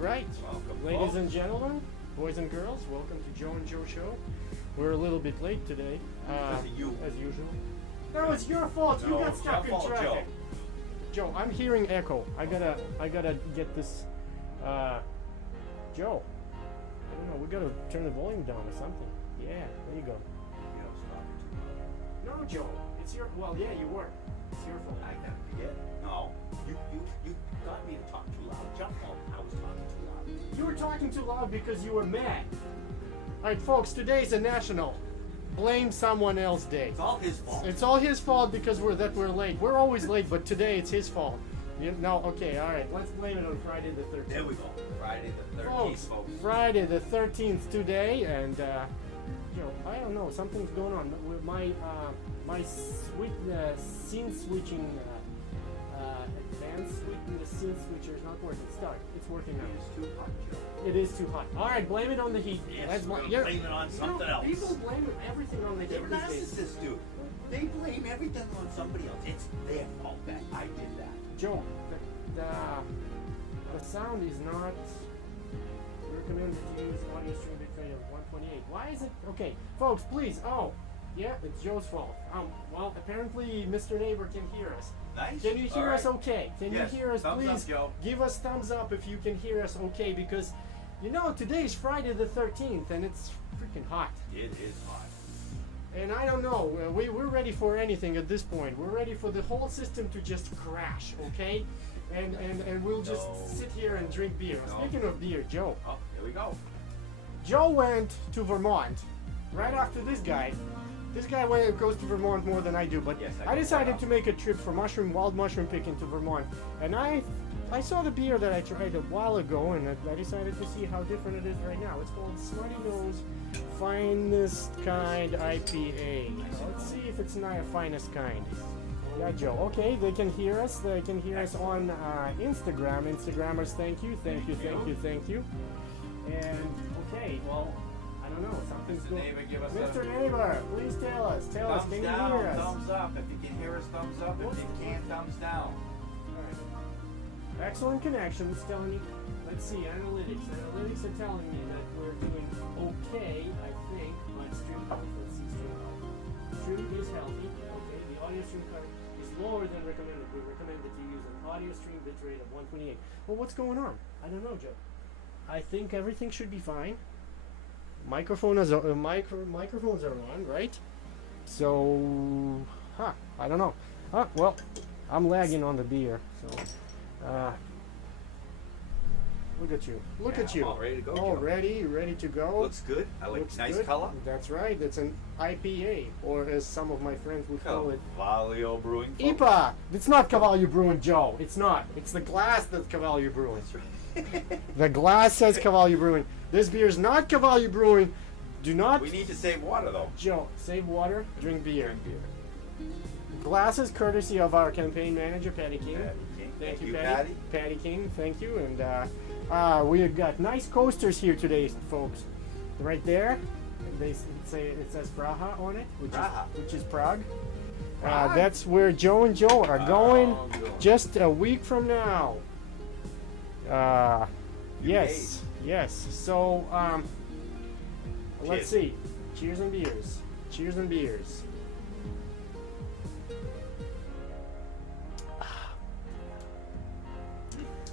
right. Welcome, Ladies folks. and gentlemen, boys and girls, welcome to Joe and Joe Show. We're a little bit late today, Because of you. as usual. No, it's your fault. You No, got stuck in your fault, traffic. Joe, I'm hearing echo. I gotta get this. Joe, I don't know. We gotta turn the volume down or something. Yeah, there you go. You know, stop it too loud. No, Joe, it's your. Well, yeah, you were. It's your fault. I gotta be it. No. You got me to talk too loud. Jump on. I was talking too loud. You were talking too loud because you were mad. All right, folks. Today's a national blame someone else day. It's all his fault. It's all his fault because we're late. We're always late, but today it's his fault. No, okay, all right. Let's blame it on Friday the 13th. There we go. Friday the 13th, folks. Friday the 13th today, and I don't know. Something's going on with my scene switching. Advanced switching, the scene switcher is not working. Start. It's working now. It's too hot, Joe. It is too hot. All right, blame it on the heat. Yes, we're gonna blame it on something else. People blame everything on the heat They're these days. narcissists, dude. They blame everything on somebody else. It's their fault that I did that. Joe, the sound is not recommended to use audio stream bitrate of 128. Why is it? Okay, folks, please. Oh, yeah, it's Joe's fault. Well, apparently Mr. Neighbor can hear us. Nice. Can you hear All us right. okay? Can Yes, you hear us, thumbs up, please? Joe. Give us thumbs up if you can hear us okay, because today's Friday the 13th and it's freaking hot. It is hot. And I don't know, we're ready for anything at this point. We're ready for the whole system to just crash, okay? And we'll just No. sit here and drink beer. No. Speaking of beer, Joe. Oh, here we go. Joe went to Vermont right after this guy. This guy goes to Vermont more than I do, but Yes, I go decided far to make a trip for wild mushroom picking to Vermont. And I saw the beer that I tried a while ago, and I decided to see how different it is right now. It's called Smarty Nose Finest Kind IPA. Let's see if it's not a finest kind. Yeah, Joe. Okay, they can hear us. They can hear us on Instagram. Instagrammers, thank you. And okay, well, I don't know. Something's Mr. going. Neighbor, give us Mr. a Neighbor, please tell us. thumbs Can you down, hear us? thumbs up. If you can hear us, thumbs up. If you can't, thumbs down. Alright. Excellent connections, telling you. Let's see, analytics. Analytics are telling me that we're doing okay, I think. My stream health, let's see, stream health. Stream is healthy. Okay, the audio stream current is lower than recommended. We recommend that you use an audio stream bitrate of 128. Well, what's going on? I don't know, Joe. I think everything should be fine. Microphones are on, right? So, I don't know. Well, I'm lagging on the beer, so, look at you. Look Yeah, at you. I'm all ready to go, All Joe. ready to go. Looks good. I like Looks nice good. color. That's right. It's an IPA, or as some of my friends would call it, Valio Brewing. folks. IPA. It's not Cavalier Brewing, Joe. It's not. It's the glass that's Cavalier Brewing. That's right. The glass says Cavalier Brewing. This beer is not Cavalier Brewing. Do not, We need to save water though. Joe, save water, drink beer. Drink beer. Glass is courtesy of our campaign manager, Patty King. Patty King. Thank you, Patty. Patty King, thank you. And we have got nice coasters here today, folks. Right there, it says Praha on it, which is Prague. Prague? That's where Joe and Joe are going Oh, Joe. just a week from now. Yes. So, let's see. Cheers and beers. Cheers and beers.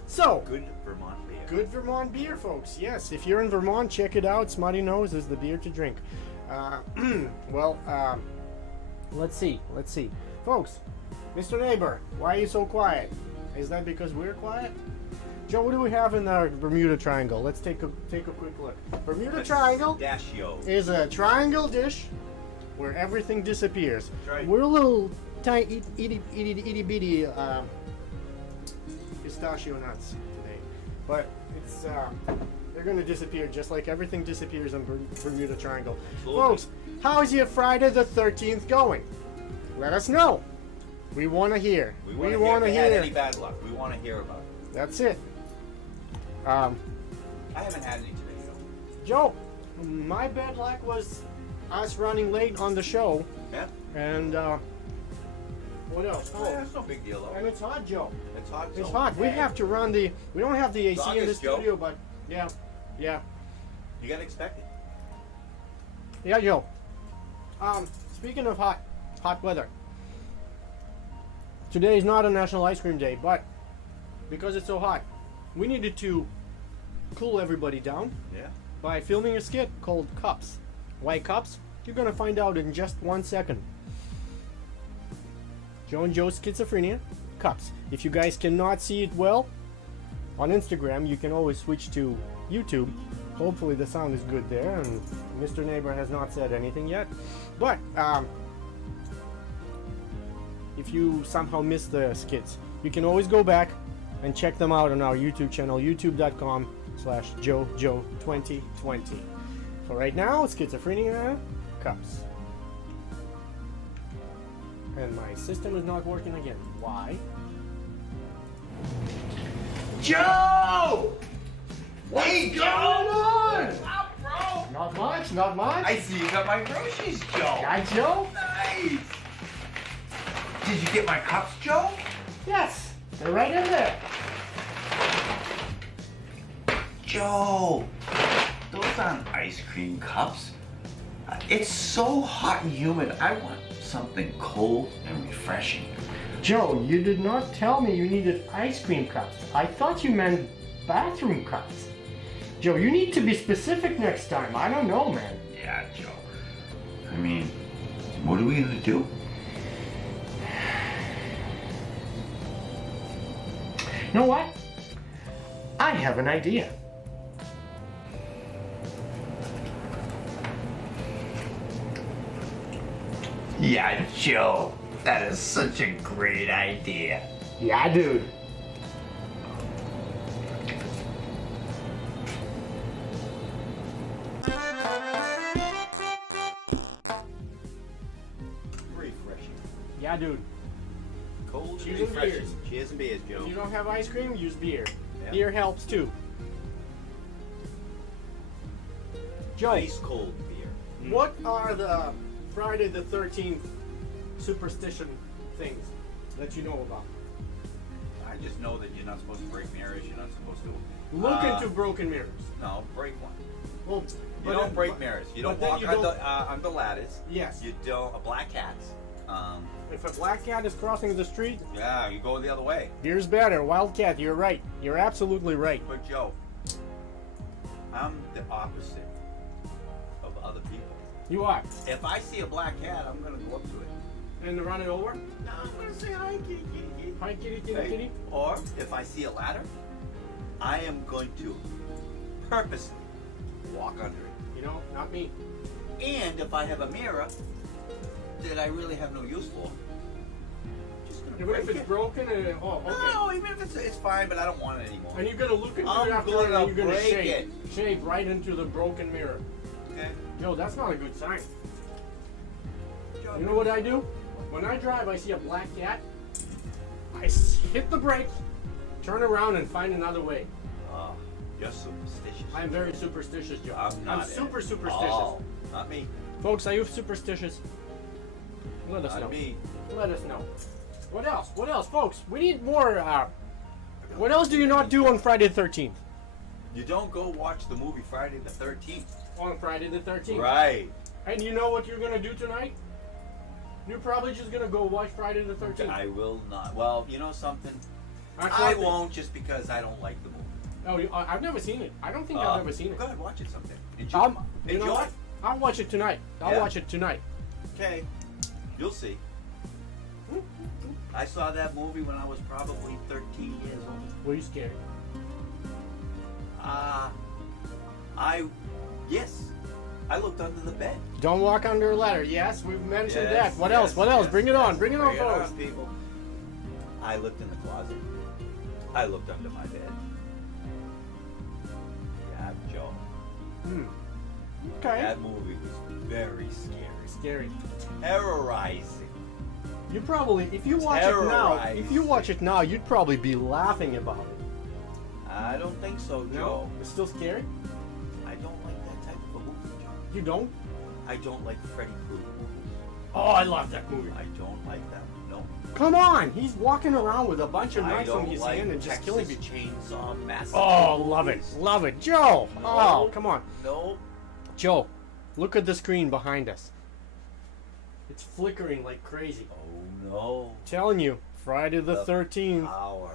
So, Good Vermont beer. good Vermont beer, folks. Yes, if you're in Vermont, check it out. Smarty Nose is the beer to drink. Let's see. Folks, Mr. Neighbor, why are you so quiet? Is that because we're quiet? Joe, what do we have in our Bermuda Triangle? Let's take a quick look. Bermuda Triangle Pistachio. is a triangle dish where everything disappears. That's right. We're a little tiny, itty bitty pistachio nuts today, but it's they're gonna disappear just like everything disappears in Bermuda Triangle. Absolutely. Folks, how is your Friday the 13th going? Let us know. We want to hear. We We want want to to hear. If they hear. had any bad luck, we want to hear about it. That's it. I haven't had any today, Joe, Joe. my bad luck was us running late on the show, Yeah. and What else? Oh, yeah, it's no big deal, though. And it's hot, Joe. It's hot. It's so- hot. We Hey, have to run the. We don't have the AC in the August, Joe. studio, but yeah, yeah, You gotta expect it. yeah, Joe. Speaking of hot weather. Today is not a National Ice Cream Day, but because it's so hot, we needed to cool everybody down Yeah. by filming a skit called Cups. Why Cups? You're gonna find out in just 1 second. Joe and Joe's Schizophrenia, Cups. If you guys cannot see it well on Instagram, you can always switch to YouTube. Hopefully the sound is good there, and Mr. Neighbor has not said anything yet. But if you somehow missed the skits, you can always go back and check them out on our YouTube channel, youtube.com/JoJo2020. For right now, Schizophrenia, Cups. And my system is not working again. Why? Joe! What's going on? What's up, bro? Not much, not much. I see you got my groceries, Joe. Hi, Joe? Nice. Did you get my cups, Joe? Yes, they're right in there. Joe, those aren't ice cream cups. It's so hot and humid. I want something cold and refreshing. Joe, you did not tell me you needed ice cream cups. I thought you meant bathroom cups. Joe, you need to be specific next time. I don't know, man. Yeah, Joe. I mean, what are we gonna do? You know what? I have an idea. Yeah, Joe. That is such a great idea. Yeah, dude. Refreshing. Yeah, dude. Cold Cheers and and refreshing. beers. Cheers and beers, Joe. If you don't have ice cream, use beer. Yeah. Beer helps too. Joe, Ice cold beer. what are the Friday the 13th superstition things that you know about? I just know that you're not supposed to break mirrors. You're not supposed to. Look into broken mirrors. No, break one. Well, You don't break mirrors. You don't then walk you under ladders. Yes. You don't. Black cats. If a black cat is crossing the street, Yeah, you go the other way. beer's better. Wildcat, you're right. You're absolutely right. But Joe, I'm the opposite of other people. You are. If I see a black cat, I'm gonna go up to it. And run it over. No, I'm gonna say hi, kitty, kitty, kitty. Hi, kitty, kitty, Hey. kitty. Or if I see a ladder, I am going to purposely walk under it. You know, not me. And if I have a mirror that I really have no use for, just gonna Even break if it's it. broken, and oh, okay. No, even if it's fine, but I don't want it anymore. And you're gonna look into I'm it after, gonna and you're gonna break shave, shave right into the broken mirror. Okay. Yo, that's not a good sign. Joe, You know what I do? When I drive, I see a black cat. I hit the brake, turn around, and find another way. Oh, you're superstitious. I'm very superstitious, Joe. I'm not. super at superstitious. all. Not me. Folks, are you superstitious? Let us know. Not me. Let us know. What else? What else, folks? We need more. What else do you not do on Friday the 13th? You don't go watch the movie Friday the 13th. On Friday the 13th. Right. And you know what you're gonna do tonight? You're probably just gonna go watch Friday the 13th. I will not. Well, you know something? That's I one thing. won't just because I don't like the movie. Oh, I've never seen it. I don't think I've ever seen it. Go ahead, watch it someday. Enjoy. You know Enjoy. what? I'll watch it tonight. I'll Yeah. watch it tonight. Okay. You'll see. I saw that movie when I was probably 13 years old. Were you scared? Yes. I looked under the bed. Don't walk under a ladder. Yes, we've mentioned Yes, that. What yes, else? What else? yes, Bring it on. yes. Bring it on, Bring folks. people. I looked in the closet. I looked under my bed. Yeah, Joe. Okay. That movie was very scary. Scary. Terrorizing. You probably, if you watch it now, you'd probably be laughing about it. I don't think so, No, Joe. it's still scary. I don't like that type of a movie, Joe. You don't? I don't like Freddy Krueger movies. Oh, I love that movie. I don't like them. No. Come on, he's walking around with a bunch of I knives on don't his like hand and just Texas killing people. Chainsaw Massacre. Oh, love it, love it, Joe. No. Oh, come on, No. Joe. Look at the screen behind us. It's flickering like crazy. Oh no. Telling you, Friday the 13th. Power.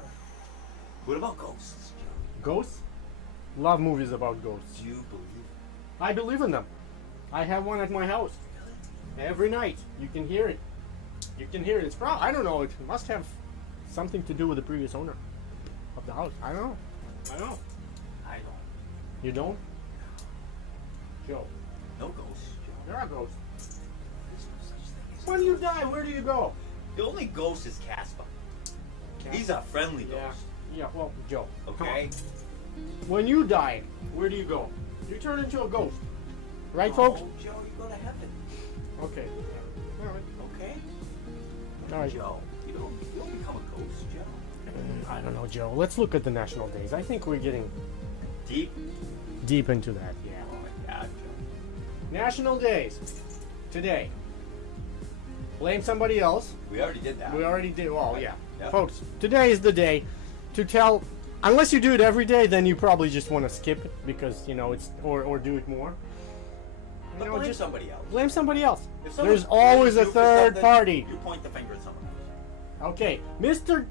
What about ghosts, Joe? Ghosts? Love movies about ghosts. Do you believe it? I believe in them. I have one at my house. Every night. You can hear it. You can hear it. It's probably, I don't know, it must have something to do with the previous owner of the house. I don't know. I don't know. I don't. You don't? Joe, No ghosts, Joe. there are ghosts. There's no such thing as When you die, where do you go? The only ghost is Casper. He's a friendly Yeah. ghost. Yeah, well, Joe. come Okay? on. When you die, where do you go? You turn into a ghost. Right, Oh, folks? Joe, you go to heaven. Okay. All right. Okay? All right. Joe, you don't become a ghost, Joe. I don't know, Joe. Let's look at the national days. I think we're getting Deep? deep into that. Yeah. Oh my God, Joe. National days. Today. Blame somebody else. We already did that. We already did. Well, yeah. Yeah. Folks, today is the day to tell. Unless you do it every day, then you probably just want to skip it because you know it's or do it more. You But know, blame just somebody else. blame somebody else. If someone There's always blames a you for third something, party. You point the finger at someone else. Okay, Mr.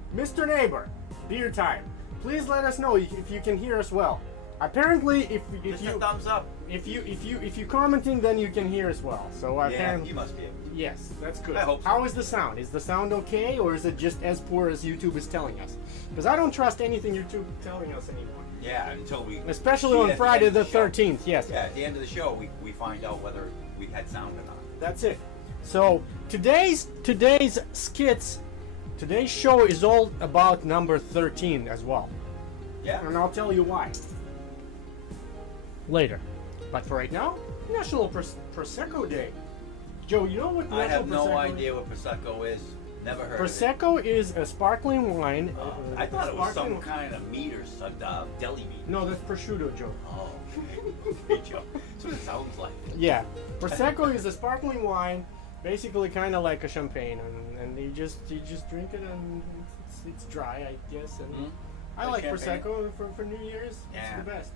Neighbor, beer time. Please let us know if you can hear us well. Apparently, if Just a you thumbs up. if you commenting, then you can hear us well. So Yeah, apparently, you must be able to. yes, that's good. I hope so. How is the sound? Is the sound okay, or is it just as poor as YouTube is telling us? Because I don't trust anything YouTube is telling us anymore. Yeah, until we. Especially see on at Friday end the of show. 13th. Yes, Yeah, at the end of the show, we find out whether we had sound or not. that's it. So today's skits, today's show is all about number 13 as well. Yeah. And I'll tell you why later. But for right now, National Prosecco Day. Joe, you know what National I have no Prosecco idea what Prosecco is. Never heard Prosecco is a sparkling wine. of it. I thought it was sparkling- some kind of meat or some deli meat. No, that's prosciutto, Joe. Oh, okay, Joe. That's what it sounds like. Yeah, Prosecco is a sparkling wine, basically kind of like a champagne, and you just drink it and it's dry, I guess. And Mhm. I Like like champagne. Prosecco for New Year's. Yeah. It's the best.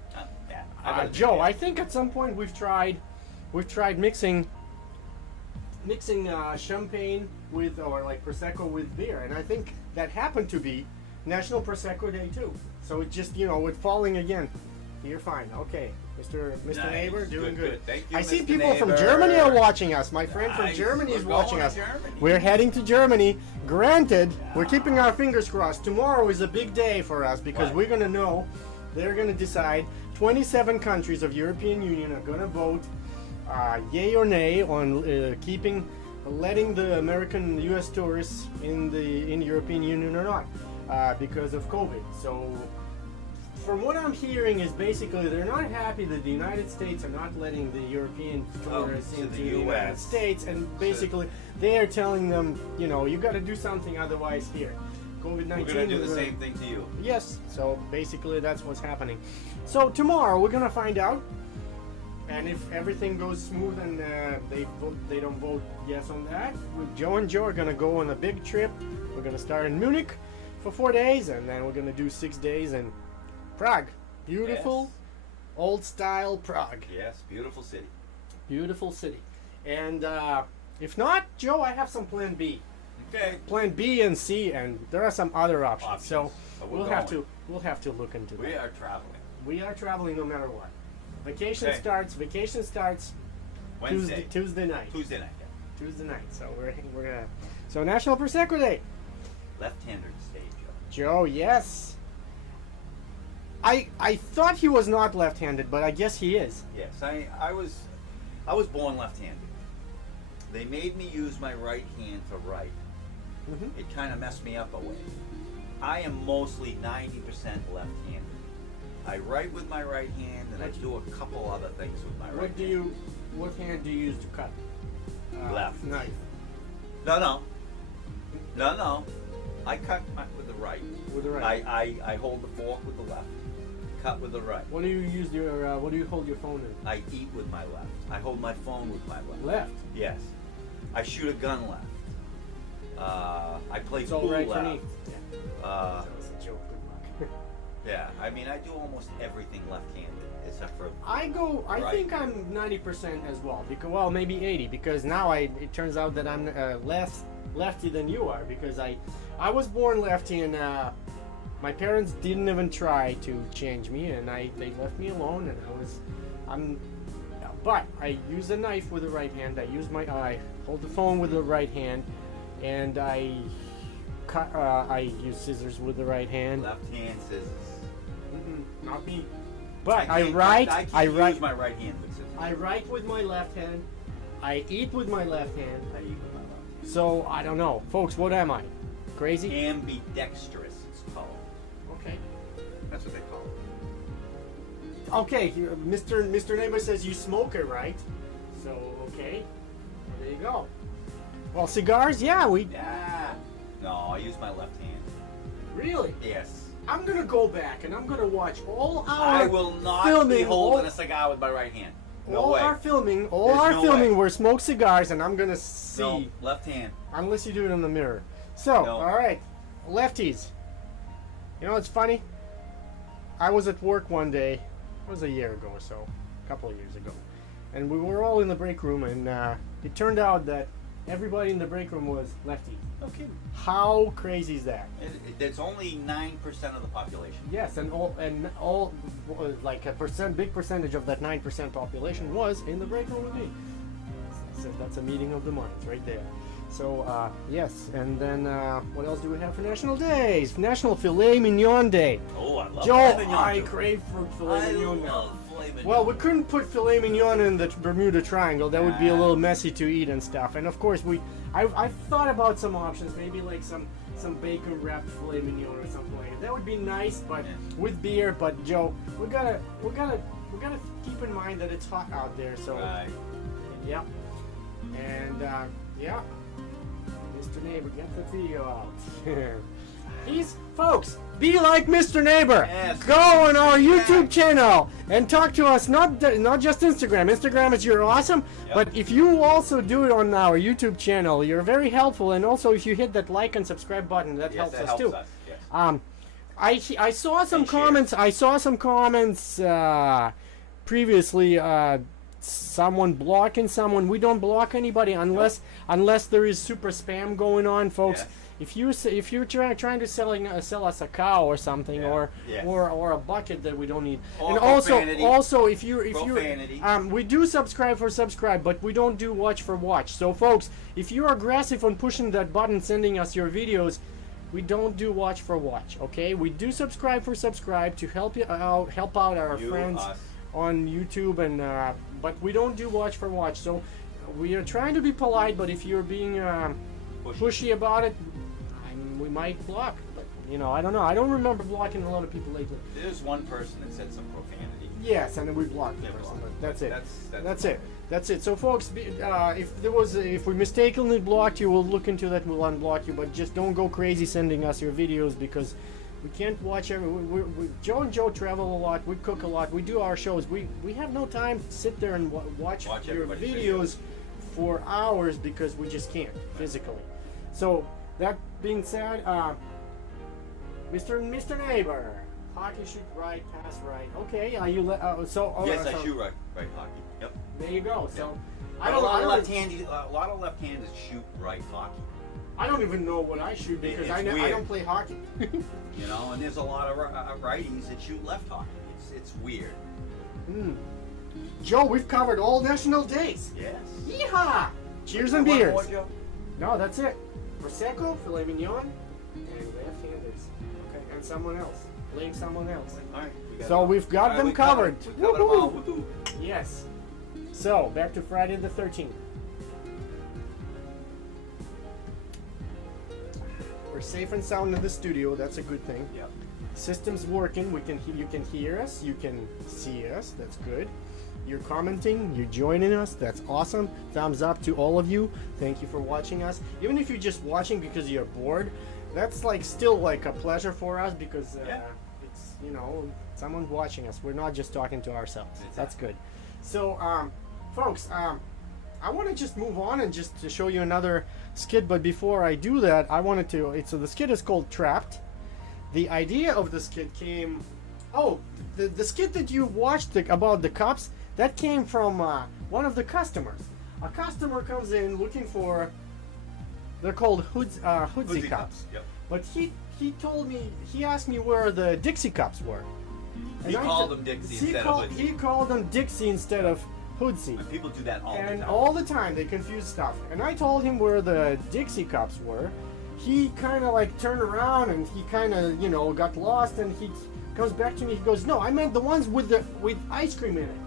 Yeah. Joe, I think at some point we've tried mixing champagne with or like Prosecco with beer, and I think that happened to be National Prosecco Day too. So it just with falling again. You're fine. Okay, Mr. Nice. Neighbor, doing Good, good. good. Thank you, I see Mr. people from Neighbor. Germany are watching us. My friend from Nice. Germany is We're watching going us. to Germany. We're heading to Germany. Granted, we're keeping our fingers crossed. Tomorrow is a big day for us because What? we're gonna know. They're gonna decide. 27 countries of European Union are gonna vote, yay or nay, on letting the American U.S. tourists in European Union or not, because of COVID. So, from what I'm hearing, is basically they're not happy that the United States are not letting the European tourists to into the the United US. States, and basically they are telling them, you got to do something otherwise here. COVID-19. We're gonna do the same thing to you. Yes, so basically that's what's happening. So tomorrow we're gonna find out, and if everything goes smooth and they don't vote yes on that, Joe and Joe are gonna go on a big trip. We're gonna start in Munich for 4 days, and then we're gonna do 6 days in Prague. Beautiful, Yes. old style Prague. Yes, beautiful city. Beautiful city. And if not, Joe, I have some plan B. Okay. Plan B and C, and there are some other options. So Options. So we're we'll have to look into that. We are traveling. We are traveling no matter what. Vacation Okay. starts Wednesday. Tuesday night. Tuesday night. Yeah. Tuesday night. So we're gonna. So National Prosecco Day. Left-hander stage. Joe, yes. I thought he was not left-handed, but I guess he is. Yes, I was born left-handed. They made me use my right hand to write. Mm-hmm. It kind of messed me up a way. I am mostly 90% left-handed. I write with my right hand, and I do a couple other things with my right hand. What hand do you use to cut? Left. Knife. No. I cut with the right. With the right. I hold the fork with the left. Cut with the right. What do you use your? What do you hold your phone in? I eat with my left. I hold my phone with my left. Left. Yes. I shoot a gun left. I play It's all pool right for left. me. Yeah. Uh, That was a joke. Good luck. yeah, I mean, I do almost everything left-handed except for. I Right. think I'm 90% as well. Because, well, maybe 80. Because now it turns out that I'm less lefty than you are. Because I was born lefty and my parents didn't even try to change me, and they left me alone. And but I use a knife with the right hand. I hold the phone with the right hand, and I use scissors with the right hand. Left-hand scissors. Not me. But I can't- write. I can't use my right hand with scissors. I write with my left hand. I eat with my left hand. I eat with my left. So I don't know, folks. What am I? Crazy? Ambidextrous, it's called. Okay. That's what they call it. Okay. Mr. Neighbor says you smoke it, right? So okay. There you go. Well, cigars. Yeah, we Yeah. No, I use my left hand. really. Yes. I'm gonna go back and I'm gonna watch all our I will not be filming, holding all- a cigar with my right hand. No all way. our filming. All There's our no filming way. were smoked cigars, and I'm gonna see. No, left hand. Unless you do it in the mirror. So, No. all right, lefties. You know what's funny? I was at work one day. It was a year ago or so, a couple of years ago, and we were all in the break room, and it turned out that everybody in the break room was lefties. No kidding. How crazy is that? It's only 9% of the population. Yes, and all like big percentage of that 9% population was in the break room with me. So that's a meeting of the minds right there. So yes, and then what else do we have for national days? National Filet Mignon Day. Oh, I love Joe, filet mignon, I too. crave for filet I mignon now. love filet mignon. Well, we couldn't put filet mignon in the Bermuda Triangle. That would be a Nah. little messy to eat and stuff. And of course, I thought about some options, maybe like some bacon wrapped filet mignon or something like that. That would be nice, but Yeah. with beer. But Joe, we gotta keep in mind that it's hot out there. So Right. yeah, and yeah, Mr. Neighbor, get the video out. Folks, be like Mr. Neighbor. Yes. Go on our YouTube channel and talk to us. Not just Instagram. Instagram is you're awesome, Yep. but if you also do it on our YouTube channel, you're very helpful. And also, if you hit that like and subscribe button, that Yes, helps that us helps too. us. Yes. I saw some And share. comments. I saw some comments previously. Someone blocking someone. We don't block anybody unless there is super spam going on, folks. Yes. If you're trying to sell us a cow or something, Yeah. Yes. or a bucket that we don't need, Or and profanity. also if you Profanity. we do subscribe, but we don't do watch for watch. So folks, if you're aggressive on pushing that button, sending us your videos, we don't do watch for watch. Okay, we do subscribe to help out our You, friends us. on YouTube, and but we don't do watch for watch. So we are trying to be polite, but if you're being pushy about it, we might block. But I don't know. I don't remember blocking a lot of people lately. There's one person that said some profanity. Yes, and then we blocked the Yeah, person. blocked. But that's it. That's That's it. So, folks, if we mistakenly blocked you, we'll look into that. We'll unblock you. But just don't go crazy sending us your videos, because we can't watch Joe and Joe travel a lot. We cook a lot. We do our shows. We have no time to sit there and watch your everybody's videos for hours, because we just can't physically. So that being said, Mr. Neighbor, hockey shoot right, pass right. Okay, yes, I shoot right hockey. Yep. There you go. So A lot of left-handers shoot right hockey. I don't even know what I shoot, because It's I weird. don't play hockey. You know, and there's a lot of righties that shoot left hockey. It's weird. Joe, we've covered all national days. Yes. Yeehaw! Cheers and One beers. more, Joe? No, that's it. Prosecco, filet mignon, and left-handers. Okay, and someone else. Blame someone else. All right. So we've got them covered. We covered them all. Woohoo! Woohoo. Yes. So, back to Friday the 13th. We're safe and sound in the studio. That's a good thing. Yep. System's working. You can hear us. You can see us. That's good. You're commenting. You're joining us. That's awesome. Thumbs up to all of you. Thank you for watching us. Even if you're just watching because you're bored, that's still a pleasure for us, because it's someone's watching us. We're not just talking to ourselves. Exactly. That's good. So folks, I want to just move on and just to show you another skit. But before I do that, I wanted to. So the skit is called Trapped. The idea of the skit came. Oh, the skit that you watched about the cups, that came from one of the customers. A customer comes in looking for. They're called Hoodsie cups. Yep. But he told me, he asked me where the Dixie cups were. He called them Dixie instead of Hoodsie. He called them Dixie instead of Hoodsie. And people do that all the And time. all the time they confuse stuff. And I told him where the Dixie cups were. He kind of like turned around and he kind of, you know, got lost, and he comes back to me. He goes, "No, I meant the ones with ice cream in it."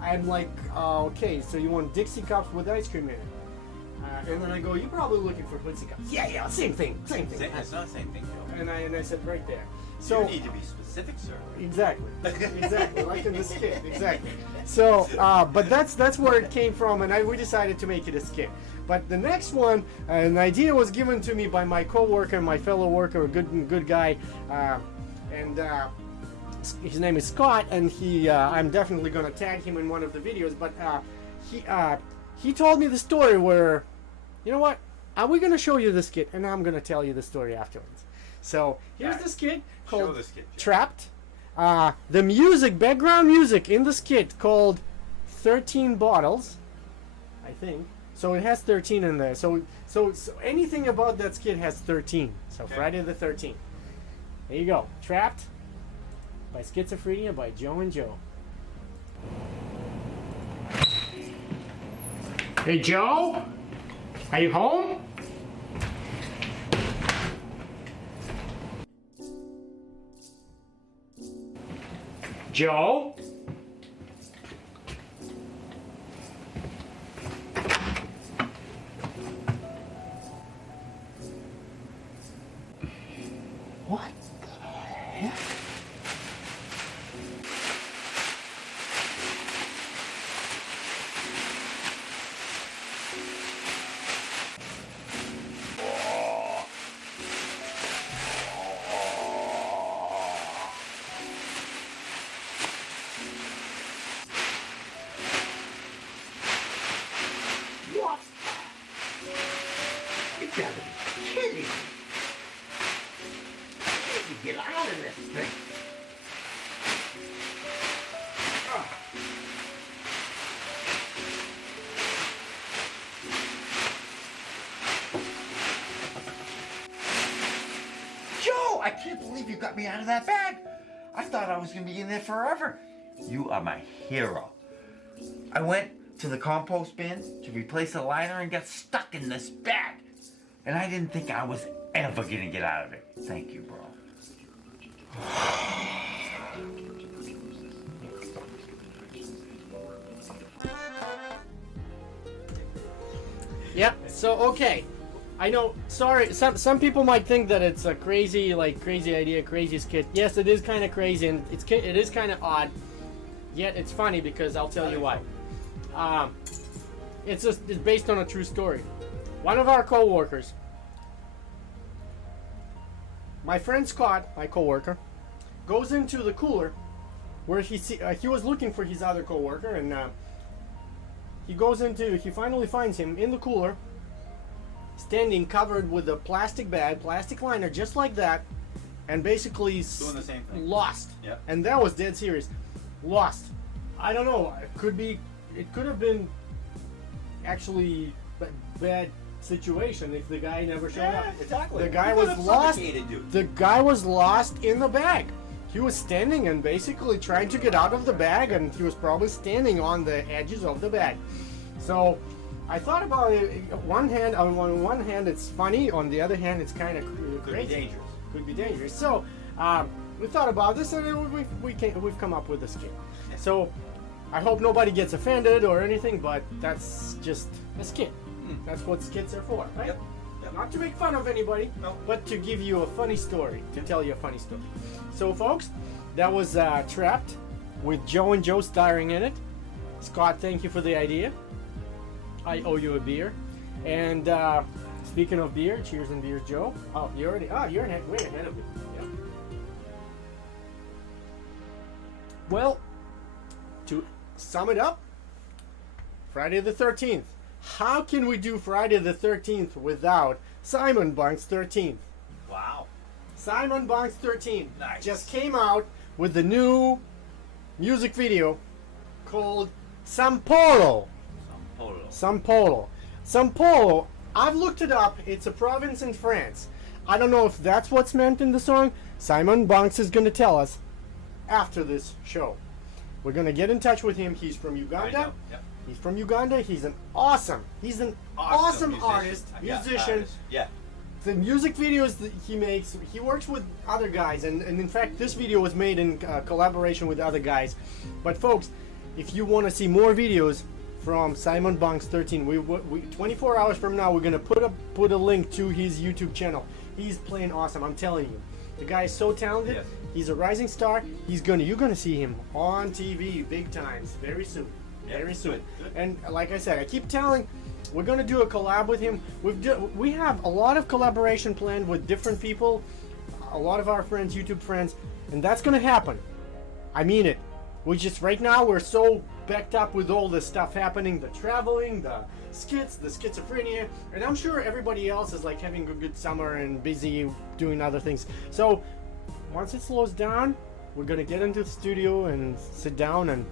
I'm like, "Okay, so you want Dixie cups with ice cream in it?" And then I go, "You're probably looking for Hoodsie cups." Yeah, same thing. It's not the same thing, Joe. And I said right there. So you need to be specific, sir. exactly, like in the skit, exactly. So, but that's where it came from, and we decided to make it a skit. But the next one, an idea was given to me by my coworker, my fellow worker, a good guy, and his name is Scott, and I'm definitely gonna tag him in one of the videos. But he told me the story where, you know what? We're gonna show you the skit, and I'm gonna tell you the story afterwards. So here's the skit called Trapped. The music, background music in the skit called 13 Bottles, I think. So it has 13 in there. So anything about that skit has 13. So okay. Friday the 13th. There you go. Trapped by Schizophrenia by Joe and Joe. Hey Joe, are you home? Joe? What the heck? What? You gotta be kidding me. Get out of this thing. Joe, I can't believe you got me out of that bag. I thought I was gonna be in there forever. You are my hero. I went to the compost bin to replace a liner and got stuck in this bag. And I didn't think I was ever gonna get out of it. Thank you, bro. Yep. So okay, I know. Sorry, some people might think that it's a crazy idea, crazy skit. Yes, it is kind of crazy, and it is kind of odd. Yet it's funny because I'll tell you why. It's based on a true story. One of our co-workers, my friend Scott, my co-worker, goes into the cooler where he was looking for his other co-worker, and he finally finds him in the cooler, standing covered with a plastic bag, plastic liner, just like that, and basically doing the same thing. Lost. Yep. And that was dead serious. Lost. I don't know. It could have been actually bad situation if the guy never showed up. Exactly. The guy was lost. The guy was lost in the bag. He was standing and basically trying to get out of the bag, and he was probably standing on the edges of the bag. So I thought about it. On one hand, it's funny. On the other hand, it's kind of crazy. Could be dangerous. So we thought about this, and we've come up with a skit. So I hope nobody gets offended or anything, but that's just a skit. That's what skits are for, right? Yep. Not to make fun of anybody, but to give you a funny story, to tell you a funny story. So, folks, that was Trapped with Joe and Joe starring in it. Scott, thank you for the idea. I owe you a beer. And speaking of beer, cheers and beers, Joe. Oh, you're way ahead of me. Yep. Well, to sum it up, Friday the 13th. how can we do Friday the 13th without Simon Bunks 13? Wow. Simon Bunks 13 Nice. just came out with the new music video called Sampolo. Sampolo. Sampolo, I've looked it up. It's a province in France. I don't know if that's what's meant in the song. Simon Bunks is going to tell us after this show. We're going to get in touch with him. He's from Uganda. Yep. He's from Uganda. He's an awesome artist, musician. Yeah. The music videos that he makes, he works with other guys, and in fact this video was made in collaboration with other guys. But folks, if you want to see more videos from Simon Bunks 13, we 24 hours from now we're gonna put a link to his YouTube channel. He's playing awesome, I'm telling you. The guy is so talented. Yes. He's a rising star. You're gonna see him on TV big times very soon. Very soon. Good. And like I said, I keep telling, we're gonna do a collab with him. We have a lot of collaboration planned with different people, a lot of our friends, YouTube friends, and that's gonna happen. I mean it. We just right now we're so backed up with all this stuff happening, the traveling, the skits, the schizophrenia, and I'm sure everybody else is like having a good summer and busy doing other things. So once it slows down, we're gonna get into the studio and sit down and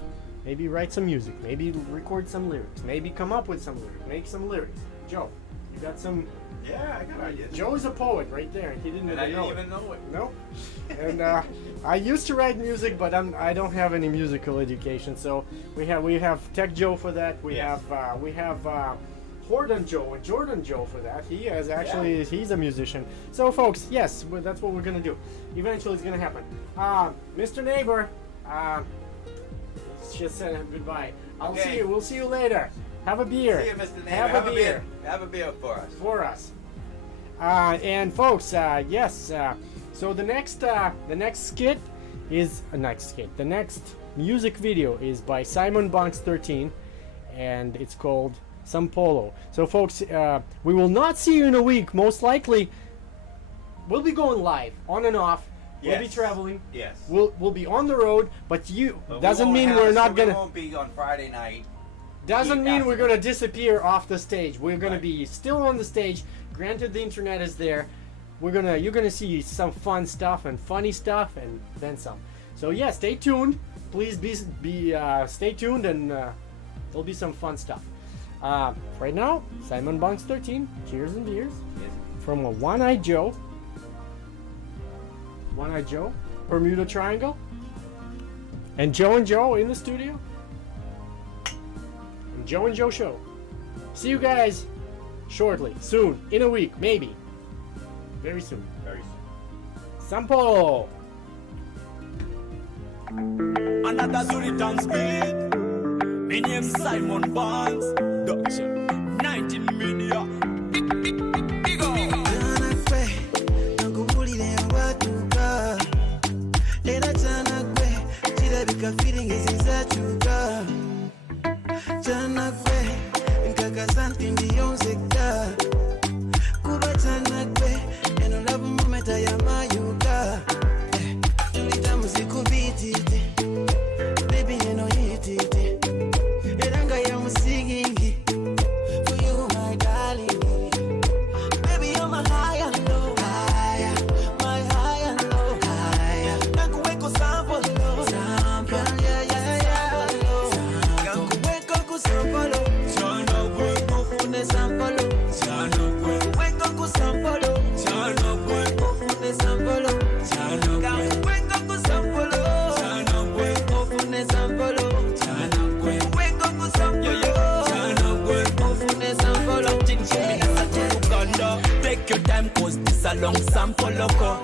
maybe write some music, maybe record some lyrics, maybe come up with some lyrics, make some lyrics. Joe, you got some? Yeah, I got ideas. Joe is a poet right there, and he didn't And even I didn't know even know it. No. And I used to write music, but I don't have any musical education. So we have Tech Joe for that. We Yes. have Horton Joe and Jordan Joe for that. He is actually he's a musician. So folks, yes, that's what we're gonna do. Eventually, it's gonna happen. Mr. Neighbor, just said goodbye. I'll Okay. see you. We'll see you later. Have a beer. See you, Mr. Neighbor. Have a beer. Have a beer for us. For us. And folks, yes. So the next skit is the next music video is by Simon Bunks 13, and it's called Sampolo. So folks, we will not see you in a week. Most likely, we'll be going live on and off. We'll be Yes. traveling. Yes. We'll be on the road, but But doesn't we mean won't we're have- not so gonna. We won't be on Friday night. Doesn't mean we're after. gonna disappear off the stage. We're gonna Right. be still on the stage. Granted, the internet is there. You're gonna see some fun stuff and funny stuff, and then some. So yeah, stay tuned. Please stay tuned, and there'll be some fun stuff. Right now, Simon Bunks 13. Cheers and beers Yes. from a One-Eyed Joe. One-Eyed Joe, Bermuda Triangle, and Joe in the studio. Joe and Joe Show. See you guys shortly, soon, in a week, maybe. Very soon. Very soon. Sampo! Another Zuri dance beat. My name Simon Barnes. Doctor 19 Media. Big up. Take your time, cause this a long sample loco.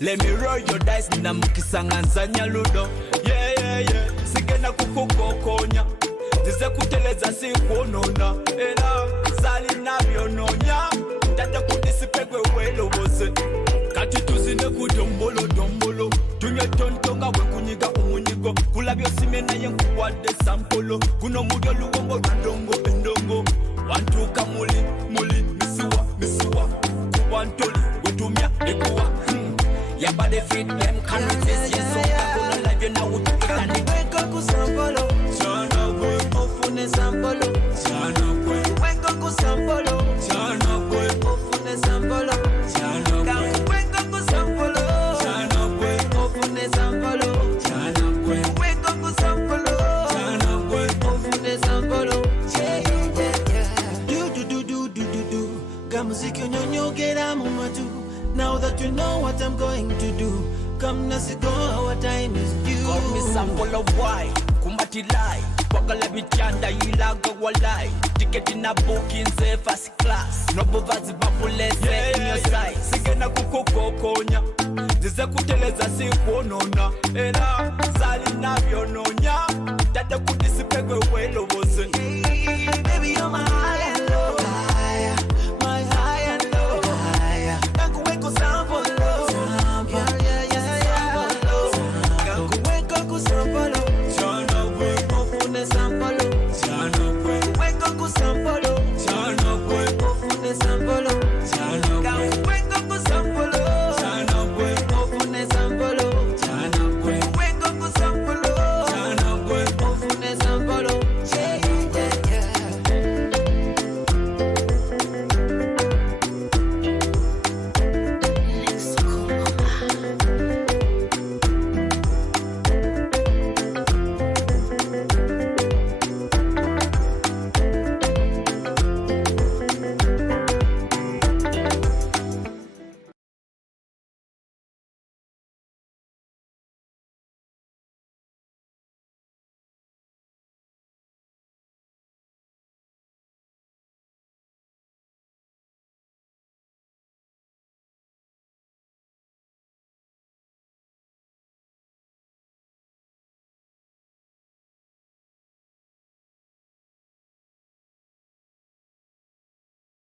Let me roll your dice, na mkisanganzanya ludo. Yeah. Sigena kukukokonya. Zize kuteleza si kuonona. Era, zali nabyononya. Tata kudisipegwe welo wose. Kati tuzine kudombolo. Tunye tontonga we kunyiga umunyigo. Kulabyo simena yenkuwade sampolo. Kuno mudio luwongo endongo. Wantuka muli, misiwa. Kubantoli, wetumia, ekuwa. Your body fit them, can resist, yes, so I couldn't live you now, would you get an Wake up, Sampolo. Chana, Ofune Sampolo. that you know what I'm going to do. Come na go, our time is due. Got me sample of wine, kumbati lie. Wakala bichanda ilaga walai. Ticket in a booking say first class. No bovazi babuleze in your size. Sigena kukoko konya. Zize kuteleza si kuonona. Era sali na biononya. Dada kudisipegwe welo wose. Baby you're my high and low. My high and low. Kanku weko sample low. Sampolo, weko ku sampolo.